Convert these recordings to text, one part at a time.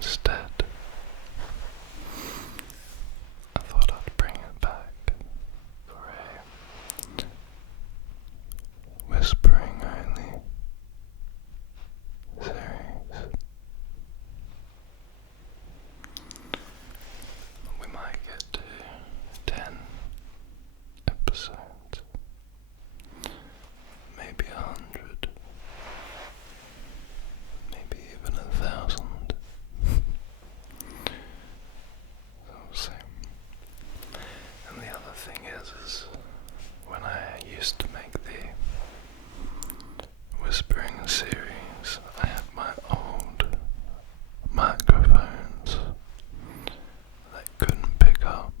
instead, I thought I'd bring it back for a whispering only series. We might get to 10 episodes, maybe 100, maybe even 1,000. So we'll see. And the other thing is when I used to make the Whispering series, I had my old microphones that couldn't pick up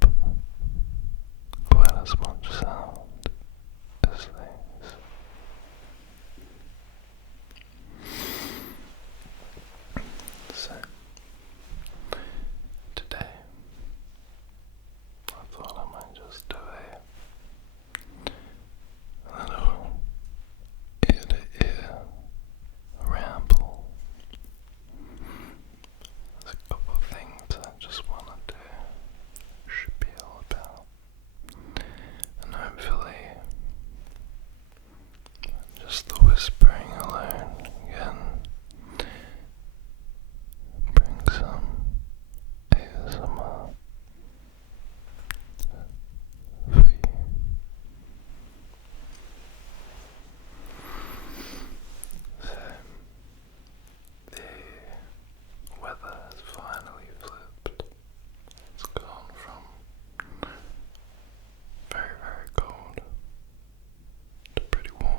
quite as much sound as these. So, today, I thought I might just do a little ear-to-ear ramble. There's a couple of things I just wanted to spiel about, and hopefully just the whispering alone can bring some ASMR for you. So, the weather has finally flipped. It's gone from very, very cold to pretty warm,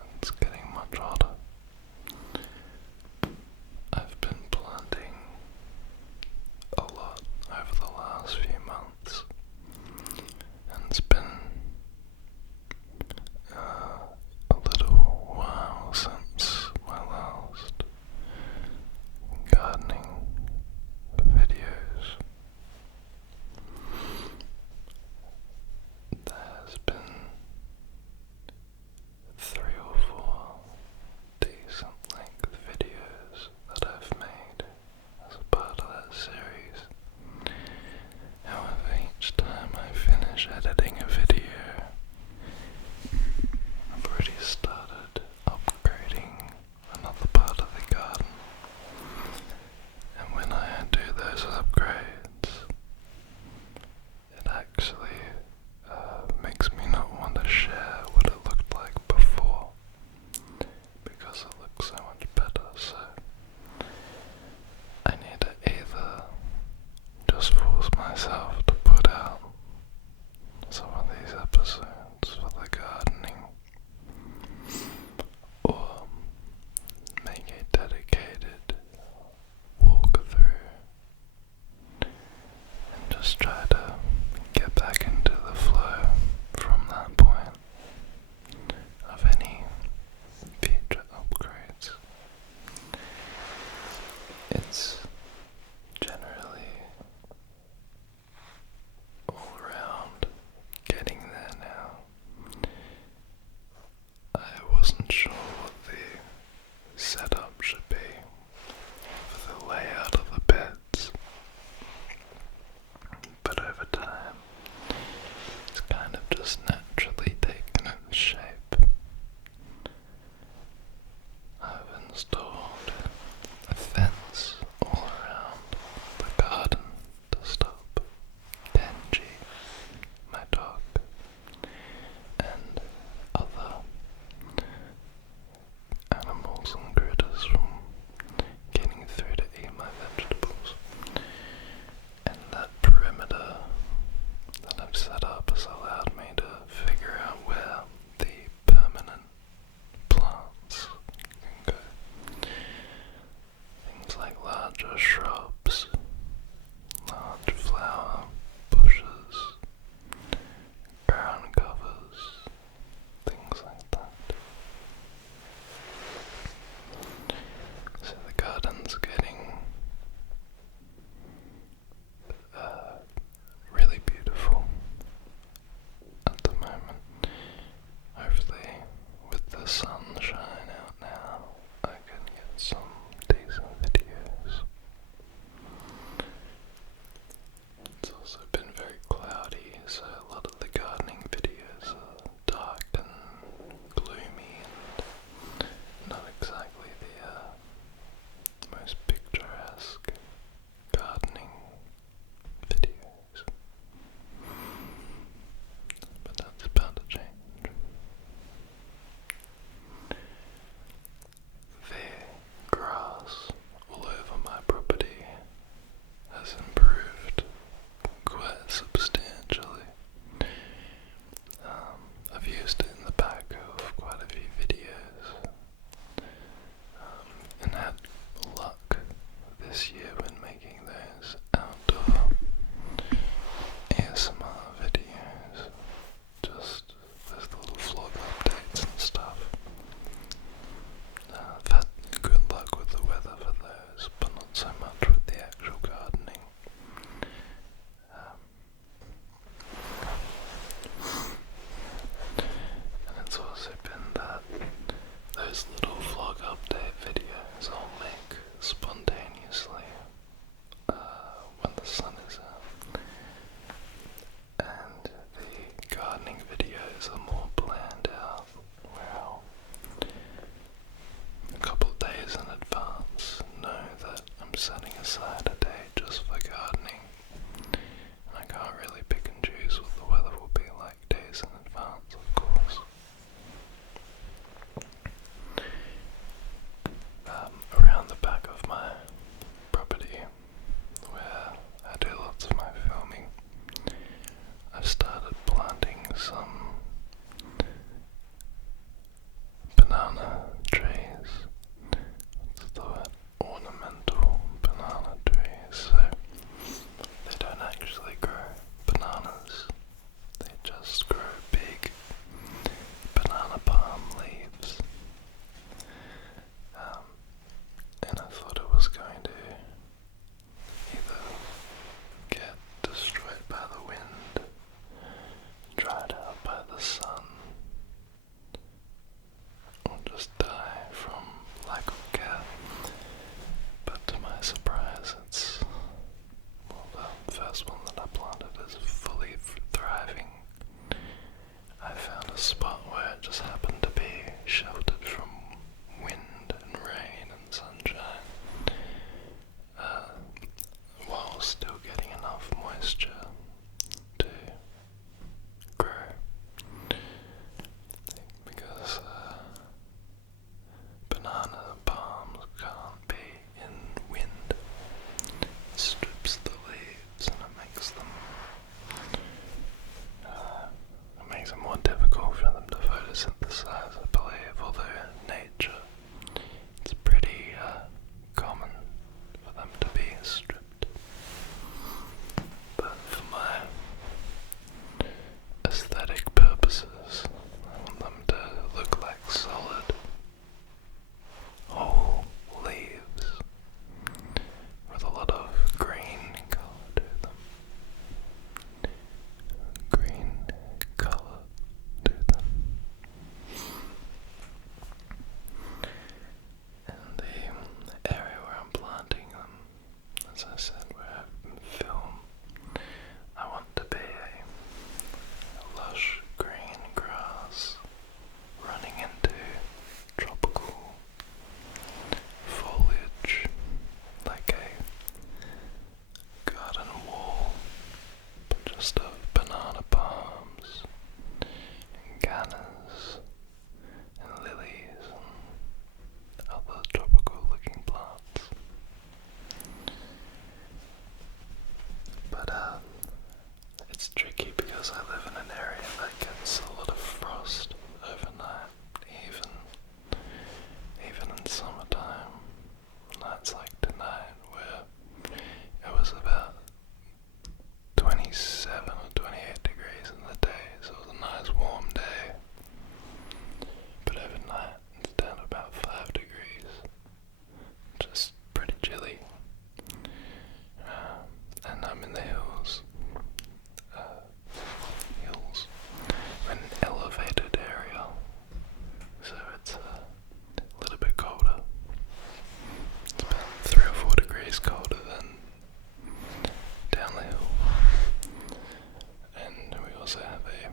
and it's getting much hotter. I've been planting a lot over the last few months, and it's been a little while since my last gardening videos. There has been 3 or 4 decent length videos that I've made as a part of that series. However, each time I finish editing a video, I've already started upgrading another part of the garden, and when I do those upgrades, it actually makes me not want to share what it looked like before, because it looks so much better. So I need to either just force myself to put out some of these episodes for the gardening, or make a dedicated walkthrough and just try to get back into the flow from that point of any future upgrades. It's generally all around getting there now. I wasn't sure what the setup should be for the layout of the beds, but aside a day just for gardening, and I can't really pick and choose what the weather will be like days in advance, of course. Around the back of my property, where I do lots of my filming, I've started planting some banana trees. What's the word? Ornamental banana trees. So they don't actually grow bananas, they just grow big banana palm leaves. And I thought it was going to either get destroyed by the wind, dried out by the sun, or just die from lack of care. But to my surprise, the first one that I planted is fully thriving. I found a spot where it just happened to be sheltered from wind and rain and sunshine, while still getting enough moisture to grow. Because banana palms can't be in wind. It strips the leaves and it makes it more difficult for them to photosynthesize, I believe, although in nature it's pretty common for them to be stripped. But for my aesthetic purposes, I want them to look like solid, whole leaves with a lot of green colour to them. Green colour to them. And the area where I'm planting them, as I said, where I film, I want to be a lush green grass running into tropical foliage, like a garden wall, just of banana palms and cannas and lilies and other tropical looking plants. But it's tricky because I live in an area that gets a lot of frost overnight, even in summertime. Nights like tonight where it was about 27 or 28 degrees in the day, so it was a nice warm day. But overnight it's down to about 5 degrees, just pretty chilly. And I'm in the hills. An elevated area, so it's a little bit colder. It's about 3 or 4 degrees colder than down the hill. And we also have a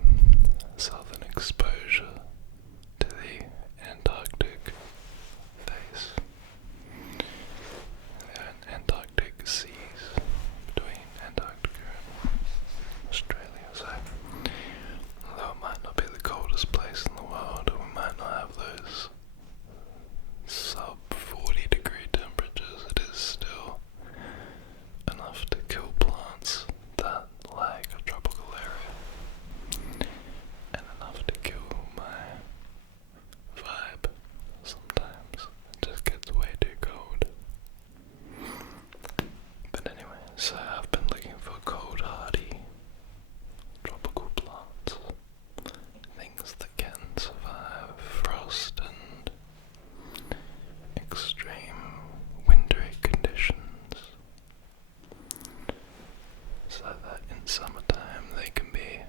southern exposure to the Antarctic face. There are Antarctic seas between Antarctica and Australia, so although it might not be the coldest place in the world, and we might not have those sub 40 degree temperatures, it is still enough to kill plants that like a tropical area, and enough to kill my vibe. Sometimes it just gets way too cold. But anyway, so I've been looking for cold hardy tropical plants, things that can survive frost and extreme wintry conditions, so that in summertime they can be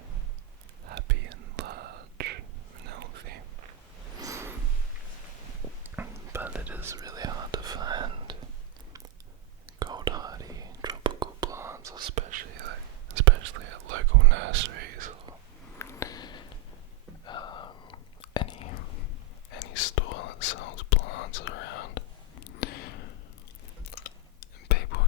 happy and large and healthy. But it is really hard to find cold hardy tropical plants, especially at local nurseries or any store that sells plants around. And people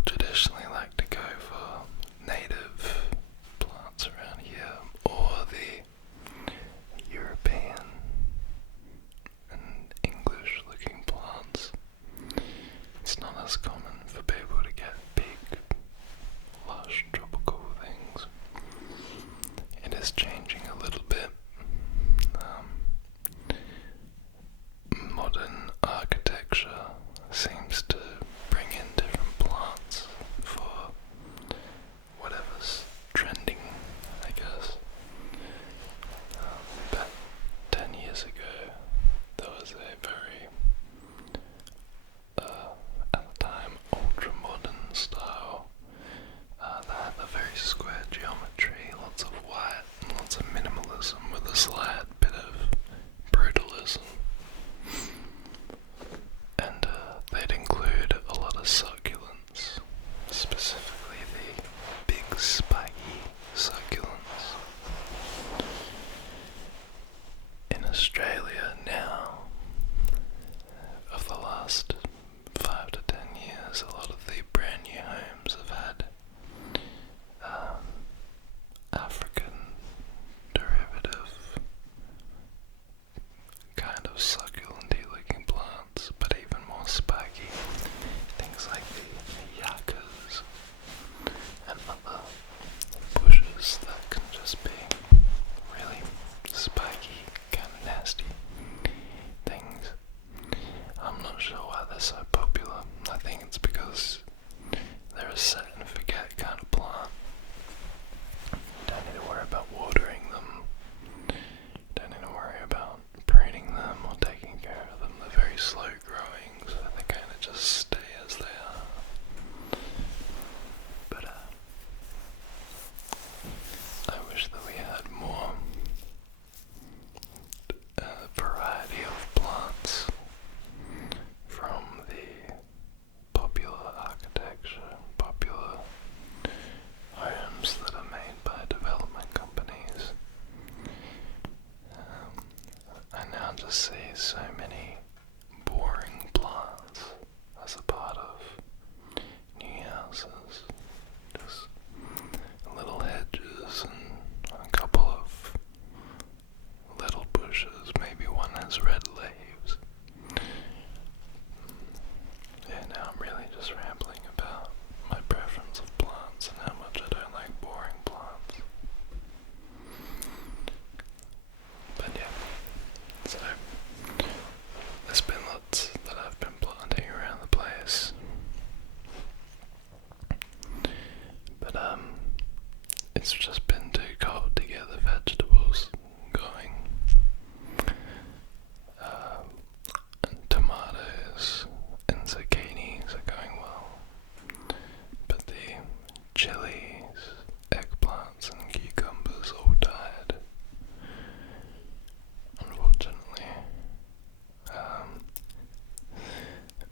But it's just been too cold to get the vegetables going. And tomatoes and zucchinis are going well, but the chilies, eggplants and cucumbers all died, unfortunately. A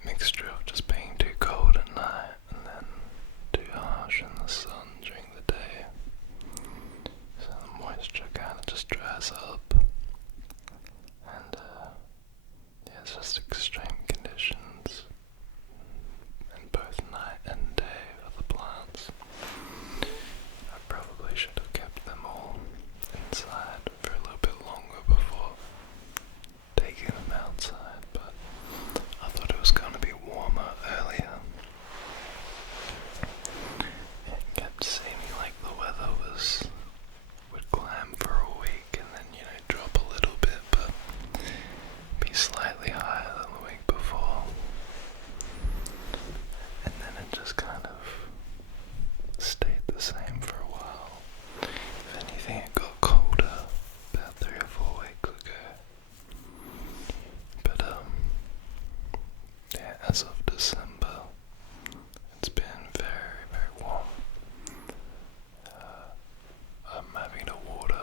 mixture of just being too cold at night and then too harsh in the sun during the day, so the moisture kind of just dries up, and yeah, it's just extreme conditions in both night and day for the plants. I probably should have kept them all inside for a little bit longer before taking them outside, but I thought it was going to be warmer earlier. It kept seeming like the weather would climb for a week and then, drop a little bit, but be slightly higher than the week before. And then it just kind of stayed the same for a while. If anything, it got colder about 3 or 4 weeks ago. But yeah, as of December, it's been very, very warm. I'm having to water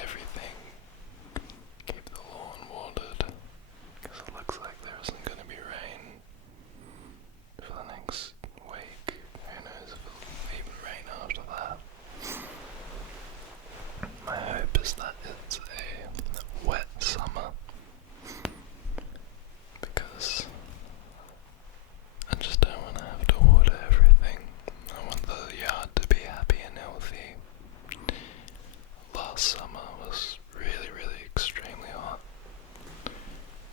everything, keep the lawn watered, because it looks like there isn't going to be rain for the next week. Who knows if it'll even rain after that. My hope is that it's a wet summer, because I just don't want to have to water everything. I want the yard to be happy and healthy. Last summer was really, really extremely hot,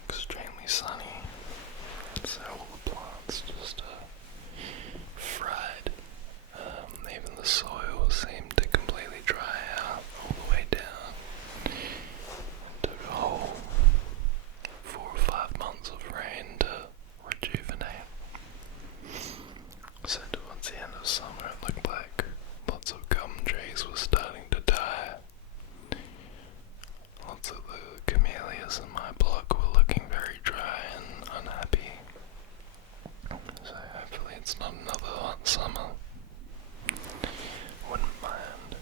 extremely sunny, so all the plants just fried. Even the soil seemed to completely dry out all the way down. It took a whole 4 or 5 months of rain to rejuvenate. So towards the end of summer it looked like lots of gum trees were starting to die. Lots of the camellias in my block were looking very dry and unhappy. So hopefully it's not another hot summer. Wouldn't mind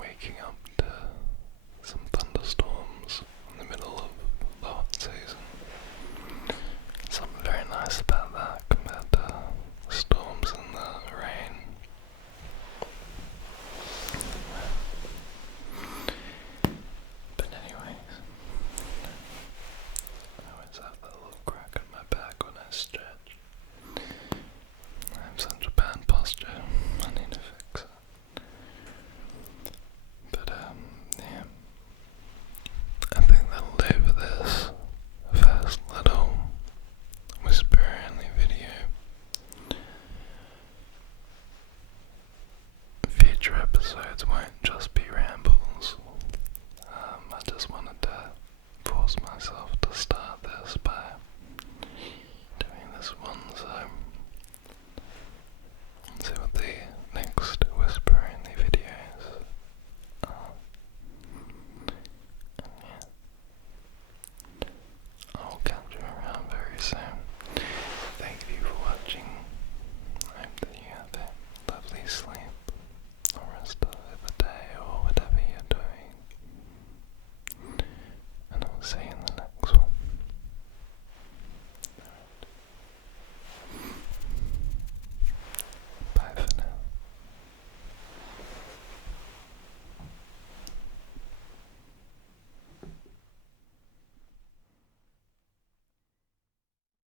waking up to some thunderstorms in the middle of the hot season. Something very nice about that compared to storms and the rain. But anyways, I always have that little crack in my back when I stretch. I have such a bad posture, I need to fix it. But yeah, I think that'll do for this first little whisper-only video. Future episodes won't just be rambles.